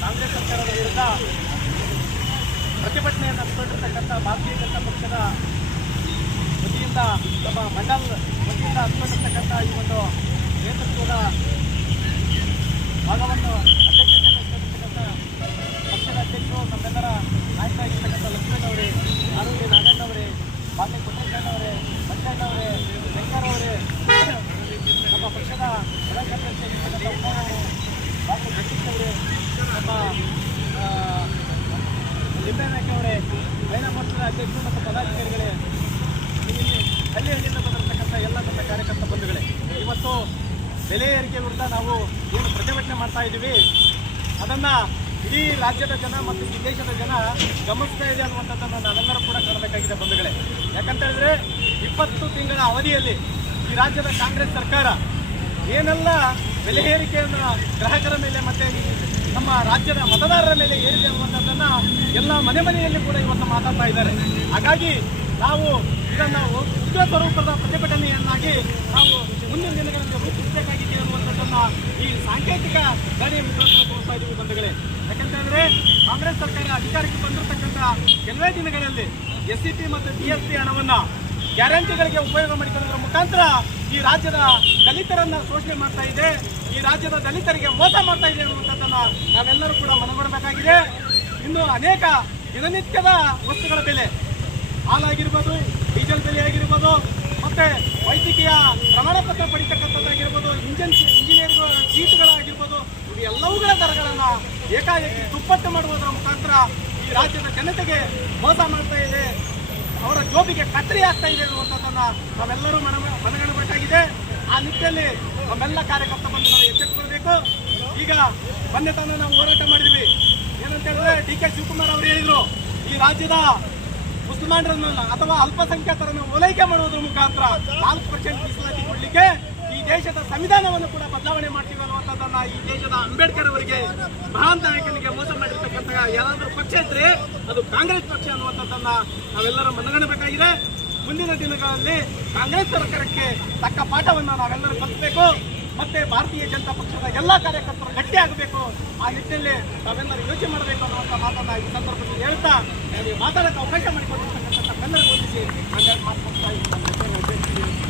ಕಾಂಗ್ರೆಸ್ ಸರ್ಕಾರದ ವಿರುದ್ಧ ಪ್ರತಿಭಟನೆಯನ್ನು ಹಮ್ಮಿಕೊಂಡಿರ್ತಕ್ಕಂಥ ಭಾರತೀಯ ಜನತಾ ಪಕ್ಷದ ವತಿಯಿಂದ ನಮ್ಮ ಮಂಡಲ್ ವತಿಯಿಂದ ಹಮ್ಮಿಕೊಂಡಿರ್ತಕ್ಕಂಥ ಈ ಒಂದು ನೇತೃತ್ವದ ಭಾಗವನ್ನು ನಮ್ಮ ಲಿಂಬೆನಾಯ್ಕ ಅವರೇ ಮಹಿಳಾ ಮೋರ್ಚಾದ ಅಧ್ಯಕ್ಷರು ಮತ್ತು ಪದಾಧಿಕಾರಿಗಳೇ ಇಲ್ಲಿ ಹಳ್ಳಿ ಹಳ್ಳಿಯಿಂದ ಬಂದಿರತಕ್ಕಂಥ ಎಲ್ಲ ನನ್ನ ಕಾರ್ಯಕರ್ತ ಬಂಧುಗಳೇ, ಇವತ್ತು ಬೆಲೆ ಏರಿಕೆ ನಾವು ಏನು ಪ್ರತಿಭಟನೆ ಮಾಡ್ತಾ ಇದ್ದೀವಿ. ಅದನ್ನ ಇಡೀ ರಾಜ್ಯದ ಜನ ಮತ್ತು ಈ ದೇಶದ ಜನ ಗಮನಿಸ್ತಾ ಇದೆ ಅನ್ನುವಂಥದ್ದನ್ನು ನಾವೆಲ್ಲರೂ ಕೂಡ ಕಾಣಬೇಕಾಗಿದೆ ಬಂಧುಗಳೇ. ಯಾಕಂತ ಹೇಳಿದ್ರೆ ಇಪ್ಪತ್ತು ತಿಂಗಳ ಅವಧಿಯಲ್ಲಿ ಈ ರಾಜ್ಯದ ಕಾಂಗ್ರೆಸ್ ಸರ್ಕಾರ ಏನೆಲ್ಲ ಬೆಲೆ ಏರಿಕೆಯನ್ನು ಗ್ರಾಹಕರ ಮೇಲೆ ಮತ್ತೆ ರಾಜ್ಯದ ಮತದಾರರ ಮೇಲೆ ಏರಿದೆ ಅನ್ನುವಂಥದ್ದನ್ನು ಎಲ್ಲ ಮನೆ ಮನೆಯಲ್ಲಿ ಕೂಡ ಇವತ್ತು ಮಾತಾಡ್ತಾ ಇದ್ದಾರೆ. ಹಾಗಾಗಿ ನಾವು ಇದನ್ನ ಉಗ್ರ ಸ್ವರೂಪದ ಪ್ರತಿಭಟನೆಯನ್ನಾಗಿ ನಾವು ಮುಂದಿನ ದಿನಗಳಲ್ಲಿ ರೂಪಿಸಬೇಕಾಗಿದೆ ಅನ್ನುವಂಥದ್ದನ್ನು ಈ ಸಾಂಕೇತಿಕ ದಾಳಿಯ ಮುಖಾಂತರ ತೋರಿಸ್ತಾ ಇದ್ದೀವಿ ಬಂಧುಗಳೇ. ಯಾಕಂತಂದರೆ ಕಾಂಗ್ರೆಸ್ ಸರ್ಕಾರ ಅಧಿಕಾರಕ್ಕೆ ಬಂದಿರತಕ್ಕಂಥ ಕೆಲವೇ ದಿನಗಳಲ್ಲಿ ಎಸ್ ಸಿ ಪಿ ಮತ್ತು ಜಿ ಎಸ್ ಪಿ ಹಣವನ್ನ ಗ್ಯಾರಂಟಿಗಳಿಗೆ ಉಪಯೋಗ ಮಾಡಿಕೊಳ್ಳೋದ್ರ ಮುಖಾಂತರ ಈ ರಾಜ್ಯದ ದಲಿತರನ್ನ ಶೋಷಣೆ ಮಾಡ್ತಾ ಇದೆ, ಈ ರಾಜ್ಯದ ದಲಿತರಿಗೆ ಮೋಸ ಮಾಡ್ತಾ ಇದೆ ಅನ್ನುವಂಥದ್ದನ್ನ ನಾವೆಲ್ಲರೂ ಕೂಡ ಮನಗೊಡಬೇಕಾಗಿದೆ. ಇನ್ನು ಅನೇಕ ದಿನನಿತ್ಯದ ವಸ್ತುಗಳ ಬೆಲೆ, ಹಾಲಾಗಿರ್ಬೋದು, ಡೀಸೆಲ್ ಬೆಲೆ ಆಗಿರ್ಬೋದು ಮತ್ತೆ ವೈದ್ಯಕೀಯ ಪ್ರಮಾಣ ಪತ್ರ ಪಡಿತಕ್ಕಂಥದ್ದಾಗಿರ್ಬೋದು, ಇಂಜಿನ್ ಇಂಜಿನಿಯರ್ ಸೀಟ್ಗಳಾಗಿರ್ಬೋದು ಇವು ಎಲ್ಲವುಗಳ ದರಗಳನ್ನ ಏಕಾಏಕಿ ದುಪ್ಪಟ್ಟು ಮಾಡುವುದರ ಮುಖಾಂತರ ಈ ರಾಜ್ಯದ ಜನತೆಗೆ ಮೋಸ ಮಾಡ್ತಾ ಇದೆ, ಅವರ ಜೋಬಿಗೆ ಕತ್ತರಿ ಆಗ್ತಾ ಇದೆ ಅನ್ನುವಂಥದ್ದನ್ನ ನಾವೆಲ್ಲರೂ ಮನ ಆ ನಿಟ್ಟಿನಲ್ಲಿ ನಮ್ಮೆಲ್ಲ ಕಾರ್ಯಕರ್ತ ಬಂಧುಗಳು ಎಚ್ಚೆತ್ತುಕೊಳ್ಬೇಕು ಈಗ ಮೊನ್ನೆ ತಾನು ನಾವು ಹೋರಾಟ ಮಾಡಿದ್ವಿ. ಏನಂತ ಹೇಳಿದ್ರೆ ಡಿ ಕೆ ಶಿವಕುಮಾರ್ ಅವರು ಹೇಳಿದ್ರು, ಈ ರಾಜ್ಯದ ಮುಸಲ್ಮಾನರನ್ನ ಅಥವಾ ಅಲ್ಪಸಂಖ್ಯಾತರನ್ನು ಓಲೈಕೆ ಮಾಡುವುದರ ಮುಖಾಂತರ ನಾಲ್ಕು ಪರ್ಸೆಂಟ್ ಮೀಸಲಾತಿ ಕೊಡಲಿಕ್ಕೆ ಈ ದೇಶದ ಸಂವಿಧಾನವನ್ನು ಕೂಡ ಬದಲಾವಣೆ ಮಾಡ್ತೀವಿ ಅನ್ನುವಂಥದ್ದನ್ನ ಈ ದೇಶದ ಅಂಬೇಡ್ಕರ್ ಅವರಿಗೆ ಮಹಾನ್ ನಾಯಕನಿಗೆ ಮೋಸ ಮಾಡಿರ್ತಕ್ಕಂತಹ ಯಾರಾದರೂ ಪಕ್ಷ ಇದ್ರೆ ಅದು ಕಾಂಗ್ರೆಸ್ ಪಕ್ಷ ಅನ್ನುವಂಥದ್ದನ್ನ ನಾವೆಲ್ಲರೂ ಮನಗಣಬೇಕಾಗಿದೆ. ಮುಂದಿನ ದಿನಗಳಲ್ಲಿ ಕಾಂಗ್ರೆಸ್ ಸರ್ಕಾರಕ್ಕೆ ತಕ್ಕ ಪಾಠವನ್ನು ನಾವೆಲ್ಲರೂ ಕಲಿಸಬೇಕು ಮತ್ತೆ ಭಾರತೀಯ ಜನತಾ ಪಕ್ಷದ ಎಲ್ಲ ಕಾರ್ಯಕರ್ತರು ಗಟ್ಟಿಯಾಗಬೇಕು ಆ ನಿಟ್ಟಿನಲ್ಲಿ ನಾವೆಲ್ಲರೂ ಯೋಚನೆ ಮಾಡಬೇಕು ಅನ್ನುವಂಥ ಮಾತನ್ನು ಈ ಸಂದರ್ಭದಲ್ಲಿ ಹೇಳ್ತಾ ಮಾತಾಡಕ್ಕೆ ಅವಕಾಶ ಮಾಡಿಕೊಟ್ಟಿರ್ತಕ್ಕಂಥ ಕನ್ನಡ ಹೊಂದಿಸಿ ನಾನು.